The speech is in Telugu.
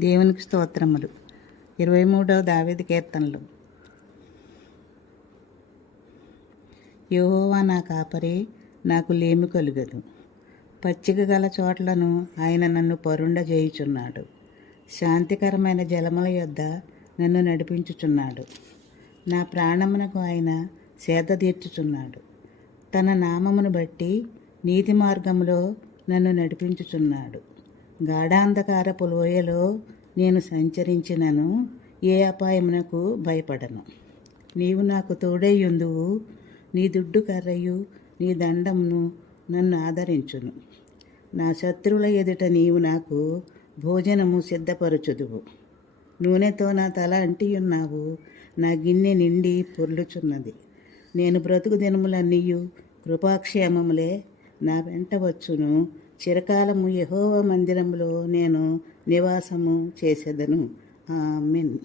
దేవునికి స్తోత్రములు. ఇరవై మూడవ దావేది కీర్తనలు. యెహోవా నా కాపరి నాకు లేమి కలుగదు. పచ్చిక గల చోట్లను ఆయన నన్ను పరుండ చేయుచున్నాడు శాంతికరమైన జలముల యొద్ద నన్ను నడిపించుచున్నాడు. నా ప్రాణమునకు ఆయన సేద తీర్చుచున్నాడు. తన నామమును బట్టి నీతి మార్గంలో నన్ను నడిపించుచున్నాడు. గాఢాంధకారపు లోయలో నేను సంచరించినను ఏ అపాయమునకు భయపడను. నీవు నాకు తోడయ్యుందువు నీ దుడ్డు కర్రయు నీ దండమును నన్ను ఆదరించును. నా శత్రువుల ఎదుట నీవు నాకు భోజనము సిద్ధపరచుదువు. నూనెతో నా తల అంటియున్నావు నా గిన్నె నిండి పొర్లుచున్నది. నేను బ్రతుకు దినములన్నీయు కృపాక్షేమములే నా వెంట వచ్చును చిరకాలము యహోవ మందిరములో నేను నివాసము చేసేదను. ఆమెన్.